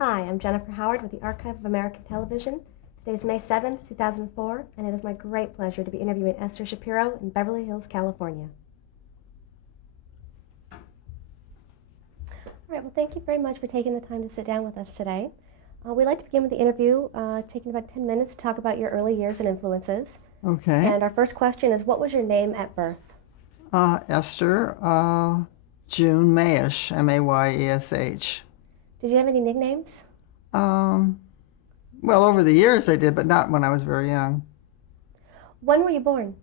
Hi, I'm Jennifer Howard with the Archive of American Television. Today is May 7th, 2004, and it is my great pleasure to be interviewing Esther Shapiro in Beverly Hills, California. All right, well, thank you very much for taking the time to sit down with us today. We'd like to begin with the interview, taking about 10 minutes to talk about your early years and influences. Okay. And our first question is, what was your name at birth? Esther, June Mayesh, Mayesh. Did you have any nicknames? Um, well, over the years I did, but not when I was very young. When were you born?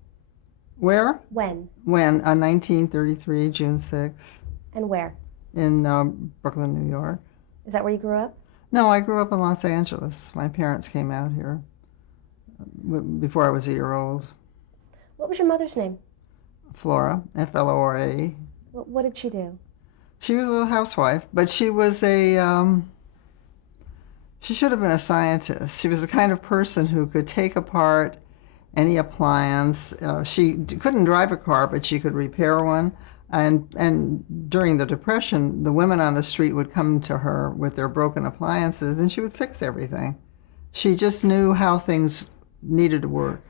Where? When? When? 1933, June 6th, And where? in Brooklyn, New York. Is that where you grew up? No, I grew up in Los Angeles. My parents came out here before I was a year old. What was your mother's name? Flora, Flora. What did she do? She was a housewife, but she was she should have been a scientist. She was the kind of person who could take apart any appliance. She couldn't drive a car, but she could repair one. And during the Depression, the women on the street would come to her with their broken appliances, and she would fix everything. She just knew how things needed to work.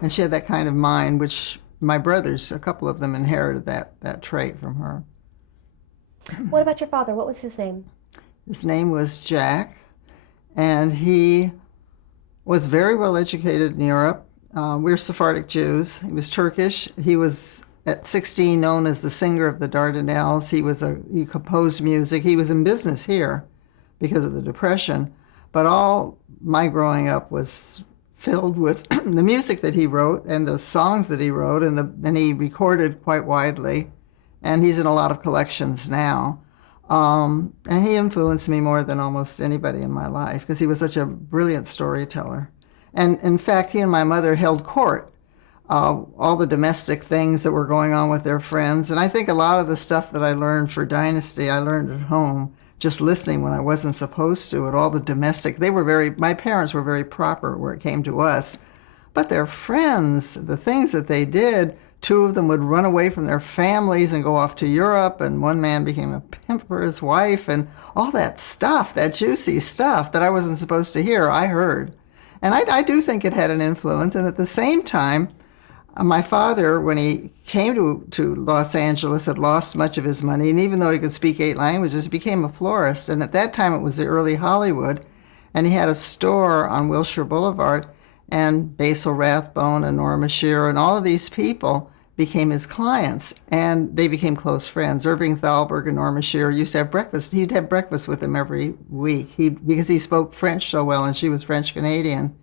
And she had that kind of mind, which my brothers, a couple of them, inherited that trait from her. What about your father? What was his name? His name was Jack, and he was very well educated in Europe. We're Sephardic Jews. He was Turkish. He was at 16 known as the singer of the Dardanelles. He composed music. He was in business here because of the Depression, but all my growing up was filled with the music that he wrote and the songs that he wrote, and he recorded quite widely, and he's in a lot of collections now. And he influenced me more than almost anybody in my life because he was such a brilliant storyteller. And in fact, he and my mother held court, all the domestic things that were going on with their friends. And I think a lot of the stuff that I learned for Dynasty, I learned at home, just listening when I wasn't supposed to, at all the domestic. My parents were very proper where it came to us. But their friends, the things that they did, two of them would run away from their families and go off to Europe, and one man became a pimp for his wife, and all that stuff, that juicy stuff that I wasn't supposed to hear, I heard. And I do think it had an influence. And at the same time, my father, when he came to Los Angeles, had lost much of his money, and even though he could speak 8 languages, he became a florist. And at that time, it was the early Hollywood, and he had a store on Wilshire Boulevard, and Basil Rathbone and Norma Shearer and all of these people became his clients, and they became close friends. Irving Thalberg and Norma Shearer used to have breakfast. He'd have breakfast with them every week because he spoke French so well, and she was French-Canadian.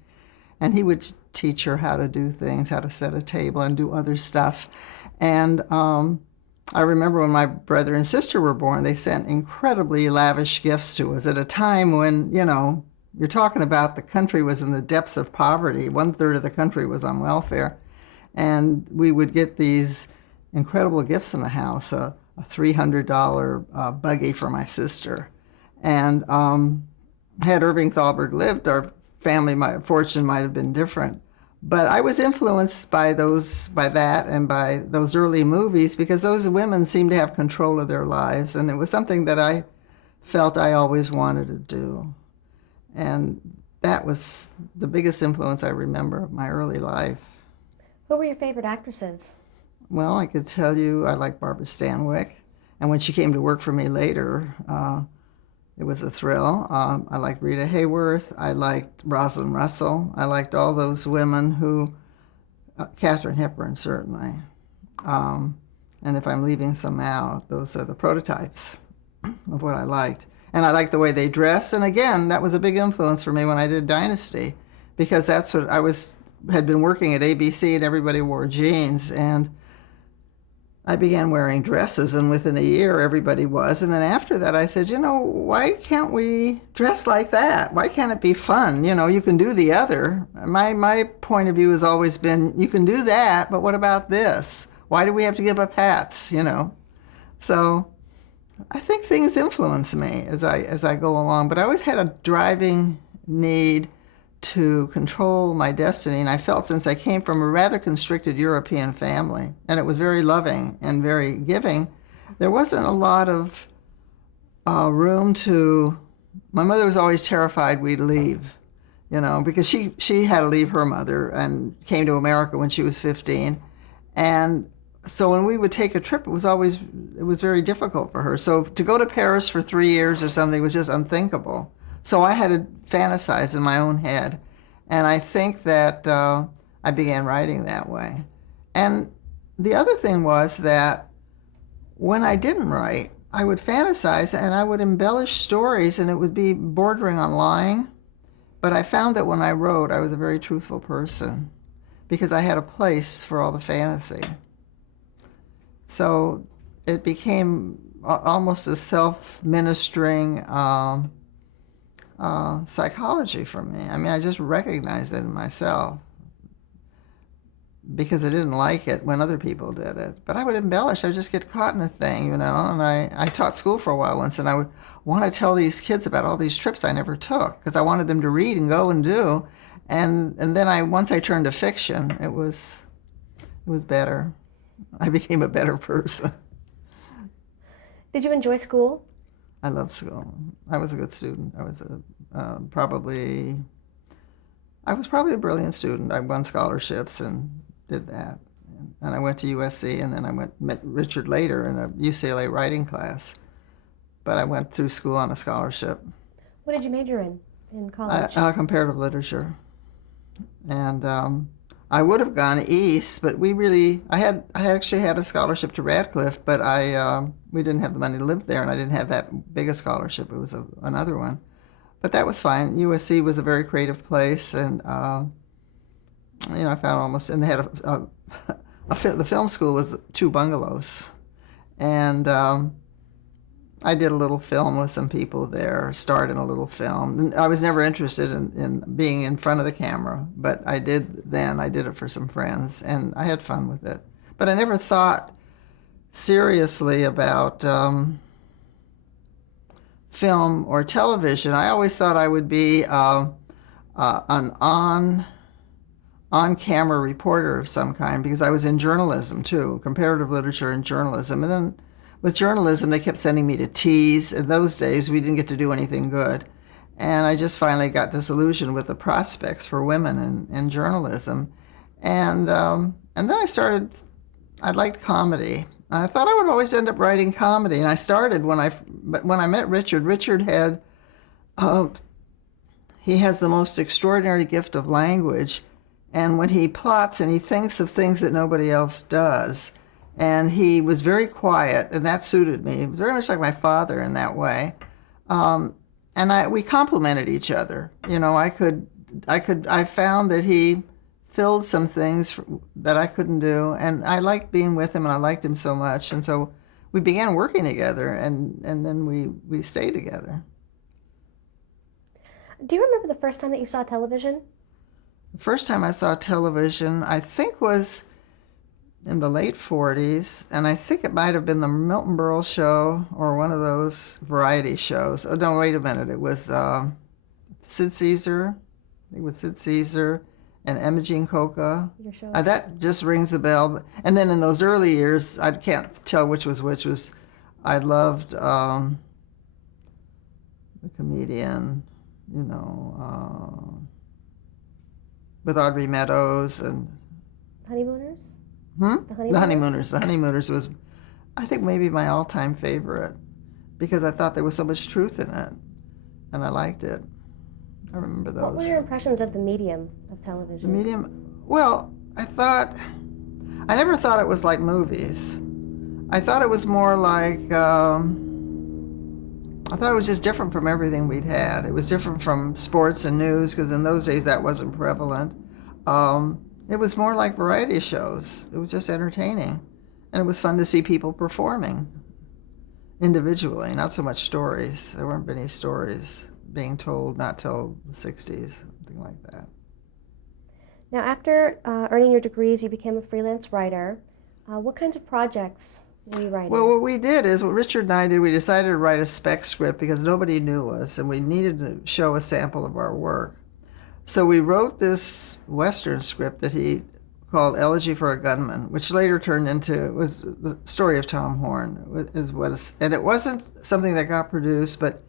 And he would teach her how to do things, how to set a table and do other stuff. And I remember when my brother and sister were born, they sent incredibly lavish gifts to us at a time when, you're talking about the country was in the depths of poverty. 1/3 of the country was on welfare. And we would get these incredible gifts in the house, a $300 buggy for my sister. And had Irving Thalberg lived, our fortune might have been different. But I was influenced by that and by those early movies because those women seemed to have control of their lives. And it was something that I felt I always wanted to do. And that was the biggest influence I remember of my early life. Who were your favorite actresses? Well, I could tell you I liked Barbara Stanwyck. And when she came to work for me later, it was a thrill. I liked Rita Hayworth. I liked Rosalind Russell. I liked all those women Katharine Hepburn, certainly. And if I'm leaving some out, those are the prototypes of what I liked. And I liked the way they dress. And again, that was a big influence for me when I did Dynasty, because that's what had been working at ABC, and everybody wore jeans. And I began wearing dresses, and within a year, everybody was. And then after that, I said, why can't we dress like that? Why can't it be fun? You can do the other. My point of view has always been, you can do that, but what about this? Why do we have to give up hats, So I think things influence me as I go along, but I always had a driving need to control my destiny. And I felt, since I came from a rather constricted European family, and it was very loving and very giving, there wasn't a lot of room to My mother was always terrified we'd leave, because she had to leave her mother and came to America when she was 15. And so when we would take a trip, it was very difficult for her. So to go to Paris for 3 years or something was just unthinkable. So I had to fantasize in my own head. And I think that I began writing that way. And the other thing was that when I didn't write, I would fantasize and I would embellish stories, and it would be bordering on lying. But I found that when I wrote, I was a very truthful person because I had a place for all the fantasy. So it became almost a self-ministering psychology for me. I mean, I just recognized it in myself because I didn't like it when other people did it. But I would embellish. I would just get caught in a thing, And I taught school for a while once, and I would want to tell these kids about all these trips I never took because I wanted them to read and go and do. And then once I turned to fiction, it was better. I became a better person. Did you enjoy school? I loved school. I was a good student. I was probably a brilliant student. I won scholarships and did that. And I went to USC, and then met Richard later in a UCLA writing class. But I went through school on a scholarship. What did you major in college? Comparative literature. And I would have gone east, but I actually had a scholarship to Radcliffe, but we didn't have the money to live there, and I didn't have that big a scholarship. It was another one. But that was fine. USC was a very creative place, and I found and they had the film school was 2 bungalows, and I did a little film with some people there, starred in a little film. And I was never interested in being in front of the camera, but I did then. I did it for some friends, and I had fun with it. But I never thought seriously about film or television. I always thought I would be an on-camera reporter of some kind because I was in journalism too, comparative literature and journalism. And then with journalism, they kept sending me to teas. In those days, we didn't get to do anything good. And I just finally got disillusioned with the prospects for women in journalism. And then I liked comedy. I thought I would always end up writing comedy. And I started when I met Richard. Richard he has the most extraordinary gift of language. And when he plots and he thinks of things that nobody else does, and he was very quiet, and that suited me. He was very much like my father in that way. We complemented each other. I found that he filled some things that I couldn't do, and I liked being with him, and I liked him so much. And so we began working together, and then we stayed together. Do you remember the first time that you saw television? The first time I saw television, I think, was in the late 40s, and I think it might have been the Milton Berle show or one of those variety shows. Oh, no, wait a minute. It was Sid Caesar. I think it was Sid Caesar and Imogene Coca. Your show? That just rings a bell. And then in those early years, I can't tell which was which. I loved the comedian, with Audrey Meadows and Honeymooners? The Honeymooners. The Honeymooners was, I think, maybe my all-time favorite because I thought there was so much truth in it, and I liked it. I remember those. What were your impressions of the medium of television? The medium? Well, I never thought it was like movies. I thought it was more like, I thought it was just different from everything we'd had. It was different from sports and news because in those days that wasn't prevalent. It was more like variety shows. It was just entertaining. And it was fun to see people performing individually, not so much stories. There weren't many stories being told, not till the 60s, something like that. Now, after earning your degrees, you became a freelance writer. What kinds of projects were you writing? Well, what we did is, what Richard and I did, we decided to write a spec script because nobody knew us, and we needed to show a sample of our work. So we wrote this Western script that he called Elegy for a Gunman, which later turned into, was the story of Tom Horn, and it wasn't something that got produced, but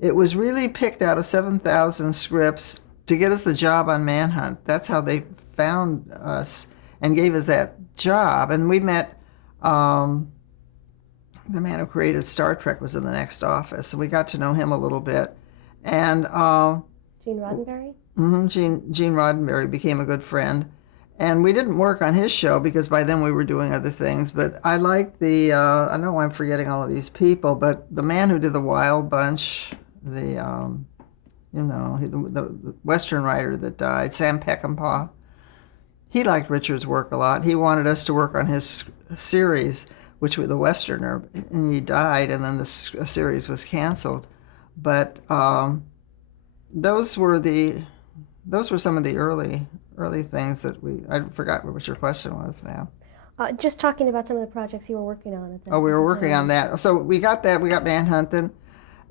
it was really picked out of 7,000 scripts to get us the job on Manhunt. That's how they found us and gave us that job. And we met the man who created Star Trek was in the next office, and we got to know him a little bit. And Gene Roddenberry? Gene Roddenberry became a good friend. And we didn't work on his show because by then we were doing other things. But I like I know I'm forgetting all of these people, but the man who did The Wild Bunch, the Western writer that died, Sam Peckinpah, he liked Richard's work a lot. He wanted us to work on his series, which was The Westerner, and he died, and then the series was canceled. But those were some of the early things that I forgot what your question was now. Just talking about some of the projects you were working on at that Oh, we were working on that. So we got Manhunt. And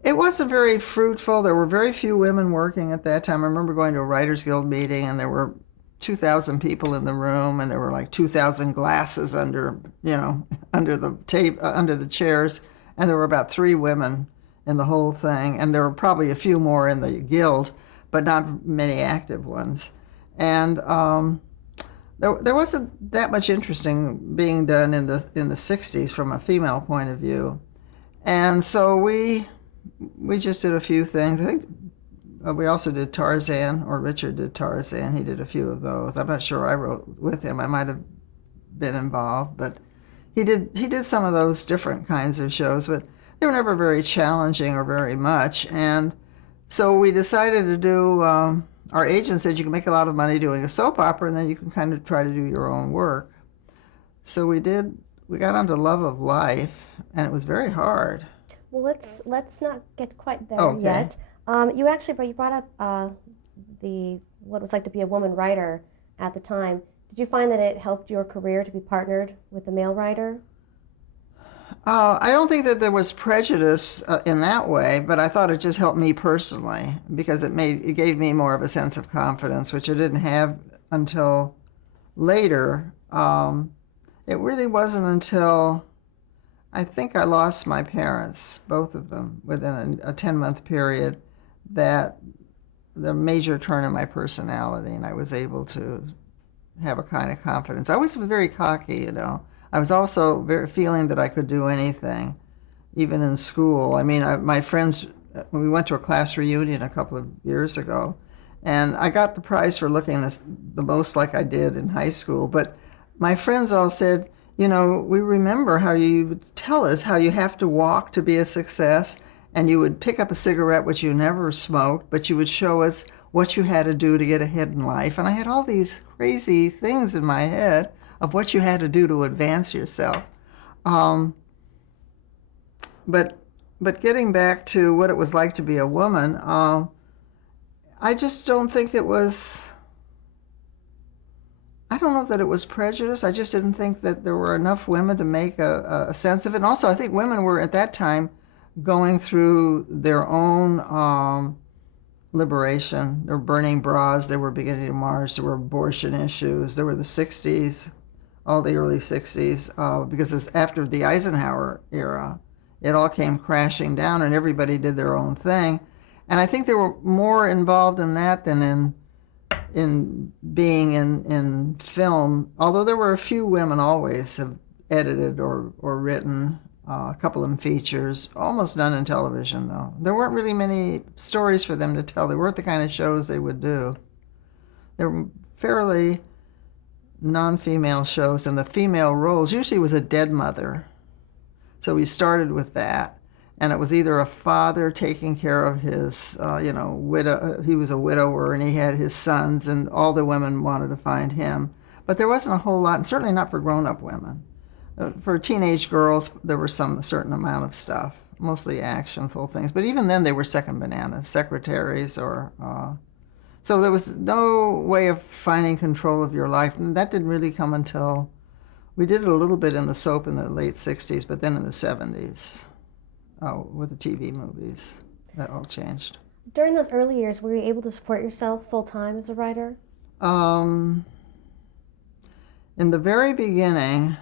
it wasn't very fruitful. There were very few women working at that time. I remember going to a Writers Guild meeting, and there were 2,000 people in the room, and there were like 2,000 glasses under the chairs, and there were about 3 women in the whole thing, and there were probably a few more in the guild, but not many active ones. And there wasn't that much interesting being done in the 60s from a female point of view, and so we just did a few things. I think we also did Tarzan, or Richard did Tarzan. He did a few of those. I'm not sure I wrote with him. I might have been involved, but he did some of those different kinds of shows, but they were never very challenging or very much. And so we decided to do, our agent said you can make a lot of money doing a soap opera, and then you can kind of try to do your own work. So we got onto Love of Life, and it was very hard. Well, let's not get quite there Okay. yet. You brought up what it was like to be a woman writer at the time. Did you find that it helped your career to be partnered with a male writer? I don't think that there was prejudice in that way, but I thought it just helped me personally because it gave me more of a sense of confidence, which I didn't have until later. It really wasn't until I think I lost my parents, both of them, within a 10-month period, that the major turn in my personality, and I was able to have a kind of confidence. I was very cocky, I was also very feeling that I could do anything, even in school. I mean, my friends, when we went to a class reunion a couple of years ago, and I got the prize for looking the most like I did in high school, but my friends all said, we remember how you would tell us how you have to walk to be a success, and you would pick up a cigarette, which you never smoked, but you would show us what you had to do to get ahead in life. And I had all these crazy things in my head of what you had to do to advance yourself. But getting back to what it was like to be a woman, I just don't think it was, I don't know that it was prejudice. I just didn't think that there were enough women to make a sense of it. And also, I think women were at that time going through their own liberation. They were burning bras. They were beginning to march. There were abortion issues. There were the 60s, all the early 60s, because it was after the Eisenhower era. It all came crashing down, and everybody did their own thing. And I think they were more involved in that than in being in film, although there were a few women always have edited or written, a couple of them features, almost none in television though. There weren't really many stories for them to tell. They weren't the kind of shows they would do. They were fairly non-female shows, and the female roles usually was a dead mother. So we started with that. And it was either a father taking care of his, widow. He was a widower, and he had his sons, and all the women wanted to find him. But there wasn't a whole lot, and certainly not for grown-up women. For teenage girls, there was a certain amount of stuff, mostly actionful things. But even then, they were second bananas, secretaries, or so there was no way of finding control of your life, and that didn't really come until we did it a little bit in the soap in the late '60s, but then in the '70s. With the TV movies, that all changed. During those early years, were you able to support yourself full-time as a writer? In the very beginning,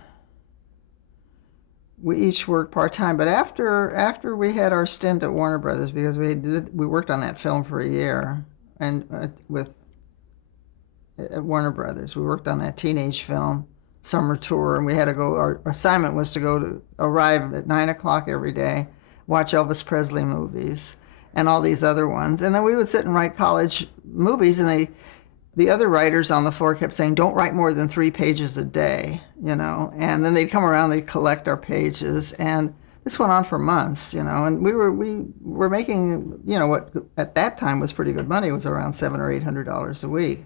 we each worked part-time. But after we had our stint at Warner Brothers, because we worked on that film for a year, and with at Warner Brothers, we worked on that teenage film summer tour, and we had to go. Our assignment was to arrive at 9 o'clock every day, watch Elvis Presley movies, and all these other ones, and then we would sit and write college movies, and the other writers on the floor kept saying, "Don't write more than 3 pages a day," And then they'd come around, they'd collect our pages, and this went on for months, And we were making, what at that time was pretty good money. It was around $700 or $800 a week,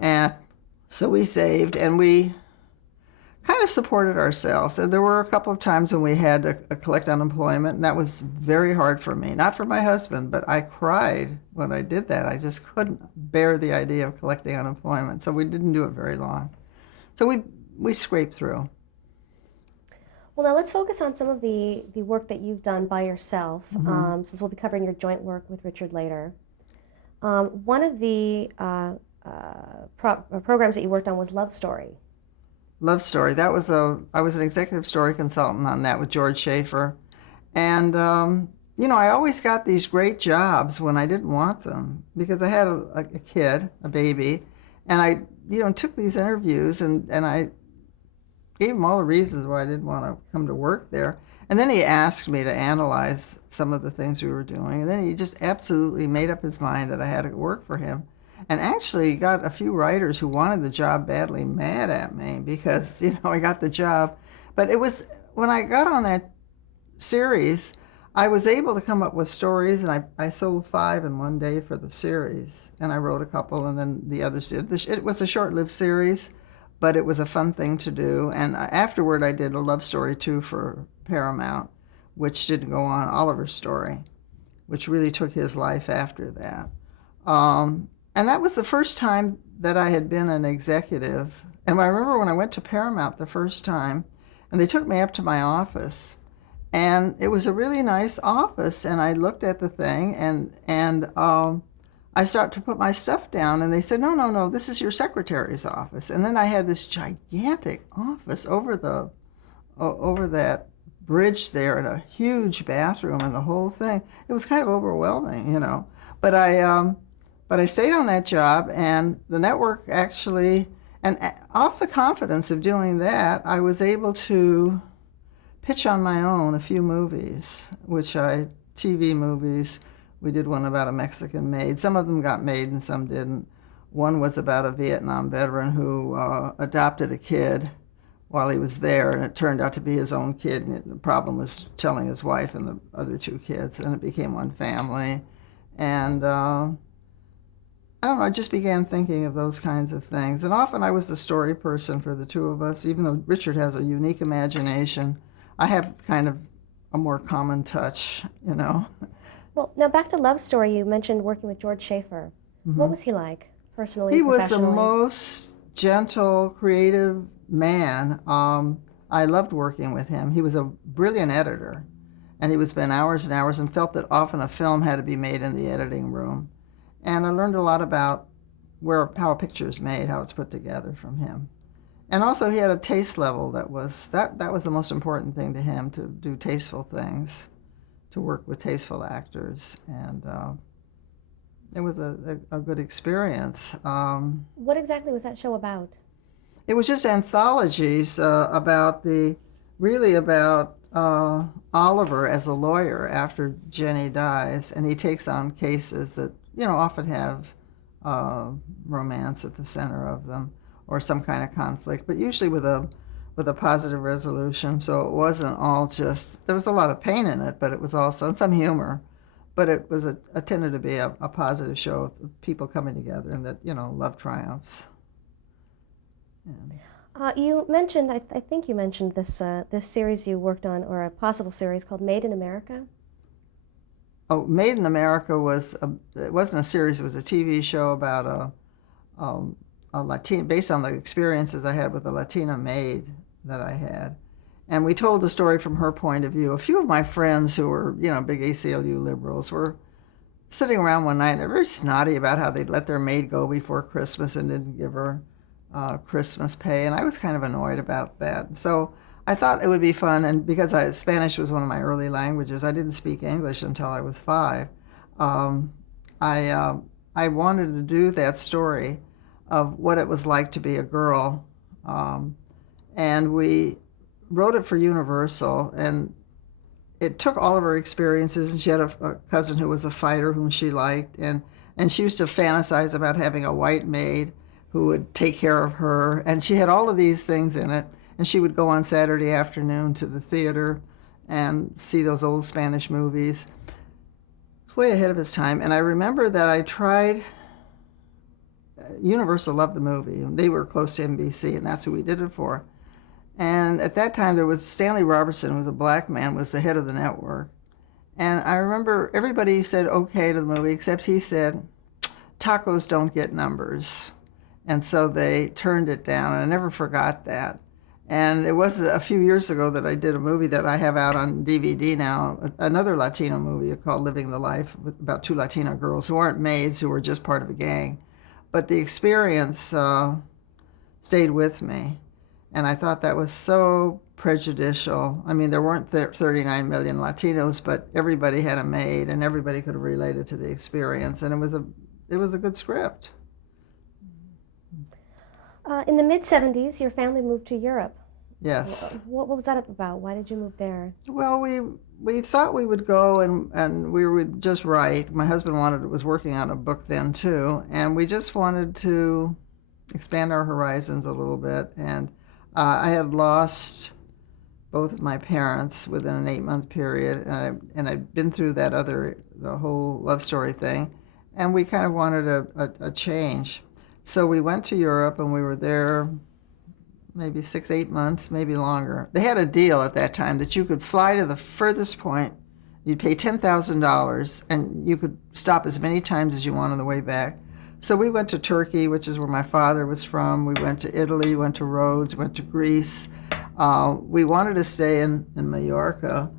and so we saved, and we kind of supported ourselves. And there were a couple of times when we had to collect unemployment, and that was very hard for me. Not for my husband, but I cried when I did that. I just couldn't bear the idea of collecting unemployment, so we didn't do it very long. So we scraped through. Well, now let's focus on some of the work that you've done by yourself, since we'll be covering your joint work with Richard later. One of the programs that you worked on was Love Story. Love Story. I was an executive story consultant on that with George Schaefer. And, I always got these great jobs when I didn't want them because I had a kid, a baby, and I, took these interviews and I gave him all the reasons why I didn't want to come to work there. And then he asked me to analyze some of the things we were doing. And then he just absolutely made up his mind that I had to work for him. And actually got a few writers who wanted the job badly mad at me because, I got the job. But it was, when I got on that series, I was able to come up with stories, and I sold 5 in one day for the series. And I wrote a couple, and then the others did. It was a short-lived series, but it was a fun thing to do. And afterward, I did a love story, too, for Paramount, which didn't go on, Oliver's Story, which really took his life after that. And that was the first time that I had been an executive. And I remember when I went to Paramount the first time, and they took me up to my office, and it was a really nice office, and I looked at the thing, and I started to put my stuff down, and they said, no, this is your secretary's office. And then I had this gigantic office over that bridge there, and a huge bathroom and the whole thing. It was kind of overwhelming, But I stayed on that job, and the network actually, and off the confidence of doing that, I was able to pitch on my own a few movies, TV movies. We did one about a Mexican maid. Some of them got made and some didn't. One was about a Vietnam veteran who adopted a kid while he was there, and it turned out to be his own kid. And the problem was telling his wife and the other 2 kids, and it became one family. And I don't know, I just began thinking of those kinds of things. And often I was the story person for the 2 of us. Even though Richard has a unique imagination, I have kind of a more common touch, Well, now back to Love Story, you mentioned working with George Schaefer. What was he like, personally, He was the professionally? most gentle, creative man. I loved working with him. He was a brilliant editor, and he would spend hours and hours and felt that often a film had to be made in the editing room. And I learned a lot about how a picture is made, how it's put together from him. And also he had a taste level that was the most important thing to him, to do tasteful things, to work with tasteful actors. And it was a good experience. What exactly was that show about? It was just anthologies about Oliver as a lawyer after Jenny dies, and he takes on cases that often have romance at the center of them, or some kind of conflict, but usually with a positive resolution. So it wasn't all just, there was a lot of pain in it, but it was also some humor. But it was tended to be a positive show of people coming together and that love triumphs. Yeah. You mentioned, I think you mentioned this series you worked on, or a possible series called Made in America. Oh, Made in America it wasn't a series, it was a TV show about a Latina, based on the experiences I had with a Latina maid that I had. And we told the story from her point of view. A few of my friends who were, big ACLU liberals were sitting around one night, and they're very snotty about how they'd let their maid go before Christmas and didn't give her Christmas pay. And I was kind of annoyed about that. So I thought it would be fun, and because Spanish was one of my early languages, I didn't speak English until I was 5. Um, I wanted to do that story of what it was like to be a girl, and we wrote it for Universal, and it took all of her experiences. And she had a cousin who was a fighter whom she liked, and she used to fantasize about having a white maid who would take care of her, and she had all of these things in it. And she would go on Saturday afternoon to the theater and see those old Spanish movies. It's way ahead of its time. And I remember that I tried, Universal loved the movie. They were close to NBC, and that's who we did it for. And at that time, there was Stanley Robertson, who was a black man, was the head of the network. And I remember everybody said okay to the movie, except he said, tacos don't get numbers. And so they turned it down, and I never forgot that. And it was a few years ago that I did a movie that I have out on DVD now, another Latino movie called Living the Life, about 2 Latino girls who aren't maids, who were just part of a gang. But the experience stayed with me, and I thought that was so prejudicial. I mean, there weren't 39 million Latinos, but everybody had a maid, and everybody could have related to the experience, and it was a good script. In the mid-'70s, your family moved to Europe. Yes. What was that about? Why did you move there? Well, we thought we would go and we would just write. My husband was working on a book then too, and we just wanted to expand our horizons a little bit. And I had lost both of my parents within an 8-month period, and I'd been through the whole love story thing, and we kind of wanted a change. So we went to Europe, and we were there maybe 6-8 months, maybe longer. They had a deal at that time that you could fly to the furthest point, you'd pay $10,000, and you could stop as many times as you want on the way back. So we went to Turkey, which is where my father was from. We went to Italy, went to Rhodes, went to Greece. We wanted to stay in Mallorca,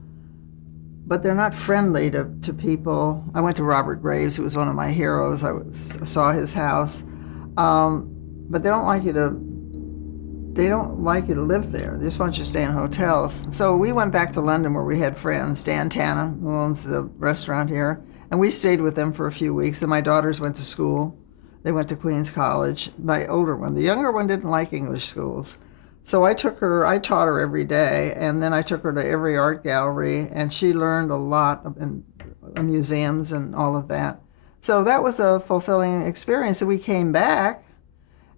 but they're not friendly to people. I went to Robert Graves, who was one of my heroes. I saw his house. But they don't like you to live there. They just want you to stay in hotels. So we went back to London, where we had friends, Dan Tanna, who owns the restaurant here, and we stayed with them for a few weeks. And my daughters went to school. They went to Queens College, my older one. The younger one didn't like English schools. So I taught her every day, and then I took her to every art gallery, and she learned a lot in museums and all of that. So that was a fulfilling experience. So we came back,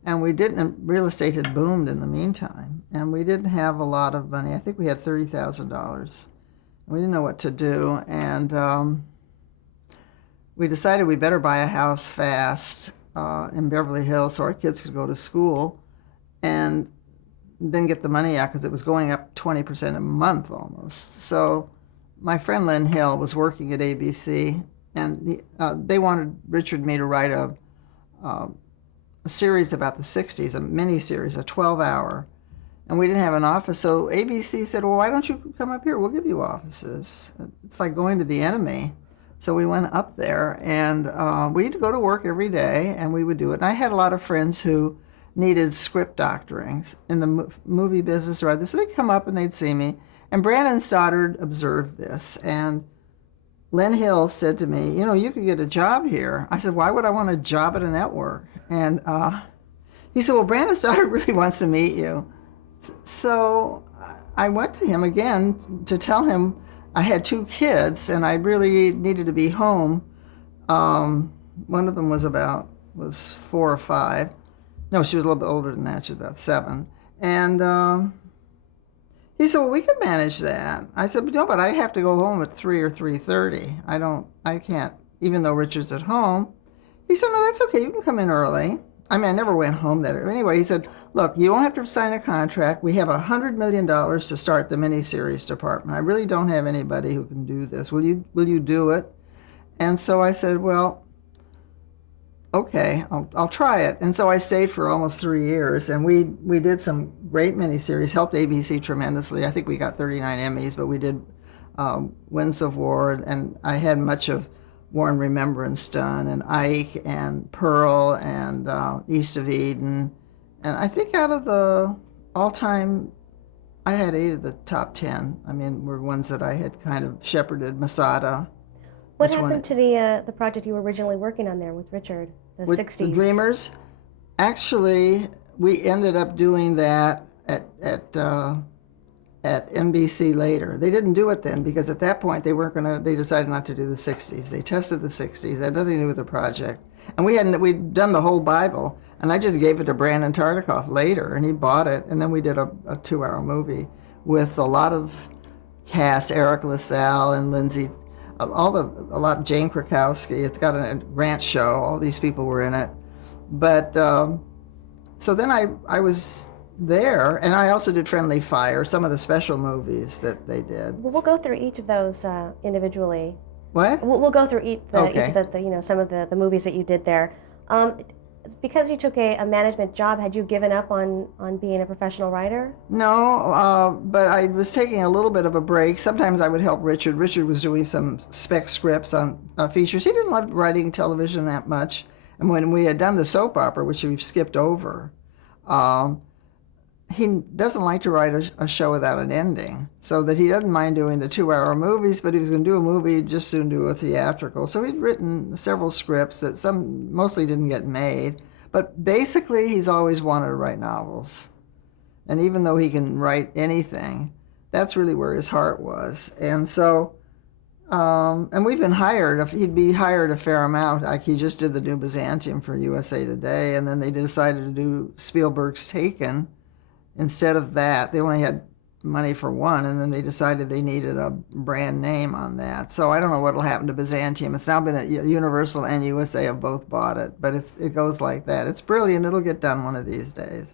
and real estate had boomed in the meantime, and we didn't have a lot of money. I think we had $30,000. We didn't know what to do, and we decided we better buy a house fast in Beverly Hills so our kids could go to school, and then get the money out, because it was going up 20% a month almost. So my friend Lynn Hill was working at ABC, and they wanted Richard and me to write a series about the 60s, a mini-series, a 12-hour. And we didn't have an office, so ABC said, well, why don't you come up here? We'll give you offices. It's like going to the enemy. So we went up there, and we had to go to work every day, and we would do it. And I had a lot of friends who needed script doctoring in the movie business or other, so they'd come up and they'd see me. And Brandon Stoddard observed this, and Lynn Hill said to me, you could get a job here. I said, why would I want a job at a network? And he said, well, Brandon Stoddard really wants to meet you. So I went to him again to tell him I had 2 kids, and I really needed to be home. One of them was 4 or 5. No, she was a little bit older than that. She was about 7. And he said, well, we could manage that. I said, no, but I have to go home at 3 or 3:30. I can't, even though Richard's at home. He said, no, that's okay. You can come in early. I mean, I never went home that early. Anyway, he said, look, you don't have to sign a contract. We have $100 million to start the miniseries department. I really don't have anybody who can do this. Will you do it? And so I said, well, okay, I'll try it. And so I stayed for almost 3 years, and we did some great miniseries, helped ABC tremendously. I think we got 39 Emmys, but we did Winds of War, and I had much of War and Remembrance done, and Ike, and Pearl, and East of Eden. And I think out of the all-time I had 8 of the top 10. I mean, were ones that I had kind of shepherded. Masada, What which one? happened to the project you were originally working on there with Richard, the With the 60s? Dreamers. Actually, we ended up doing that at NBC later. They didn't do it then because at that point they weren't gonna. They decided not to do the '60s. They tested the '60s. It had nothing to do with the project. And we'd done the whole Bible, and I just gave it to Brandon Tartikoff later, and he bought it, and then we did a 2-hour movie with a lot of cast, Eric LaSalle and Lindsay, a lot Jane Krakowski. It's got a ranch show. All these people were in it, but so then I was there, and I also did Friendly Fire, some of the special movies that they did. Well, we'll go through each of those individually. What? We'll go through each Okay. of some of the movies that you did there. Because you took a management job, had you given up on being a professional writer? No, but I was taking a little bit of a break. Sometimes I would help Richard. Richard was doing some spec scripts on features. He didn't love writing television that much. And when we had done the soap opera, which we've skipped over, um, he doesn't like to write a show without an ending, so that he doesn't mind doing the 2-hour movies, but if he was going to do a movie, he'd just soon do a theatrical. So he'd written several scripts that some mostly didn't get made, but basically he's always wanted to write novels. And even though he can write anything, that's really where his heart was. And so, and we've been hired, he'd be hired a fair amount. Like he just did the New Byzantium for USA Today, and then they decided to do Spielberg's Taken. Instead of that, they only had money for one, and then they decided they needed a brand name on that. So I don't know what will happen to Byzantium. It's now been at Universal and USA have both bought it, but it goes like that. It's brilliant. It'll get done one of these days.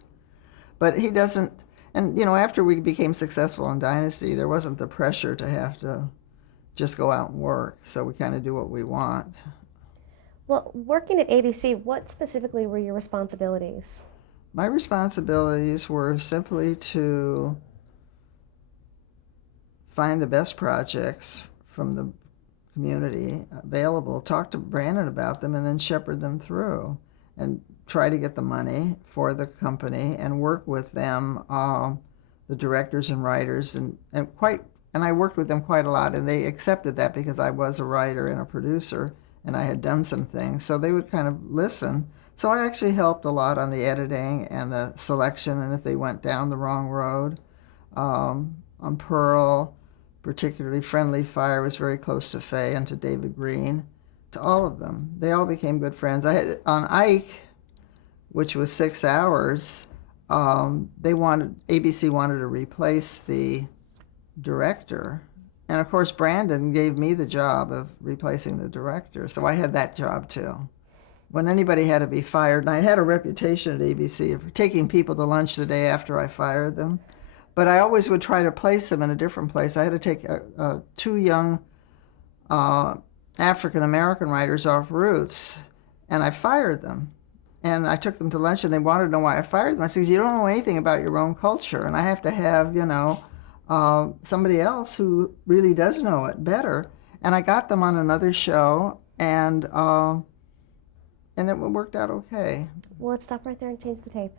But he doesn't, and after we became successful in Dynasty, there wasn't the pressure to have to just go out and work. So we kind of do what we want. Well, working at ABC, what specifically were your responsibilities? My responsibilities were simply to find the best projects from the community available, talk to Brandon about them, and then shepherd them through and try to get the money for the company and work with them, the directors and writers, and I worked with them quite a lot, and they accepted that because I was a writer and a producer, and I had done some things, so they would kind of listen. So I actually helped a lot on the editing and the selection, and if they went down the wrong road. On Pearl, particularly Friendly Fire, was very close to Faye and to David Green, to all of them. They all became good friends. I had on Ike, which was 6 hours. ABC wanted to replace the director, and of course Brandon gave me the job of replacing the director, so I had that job too. When anybody had to be fired, and I had a reputation at ABC of taking people to lunch the day after I fired them, but I always would try to place them in a different place. I had to take 2 young African American writers off Roots, and I fired them. And I took them to lunch, and they wanted to know why I fired them. I said, you don't know anything about your own culture, and I have to have, somebody else who really does know it better. And I got them on another show, and it worked out okay. Well, let's stop right there and change the tape.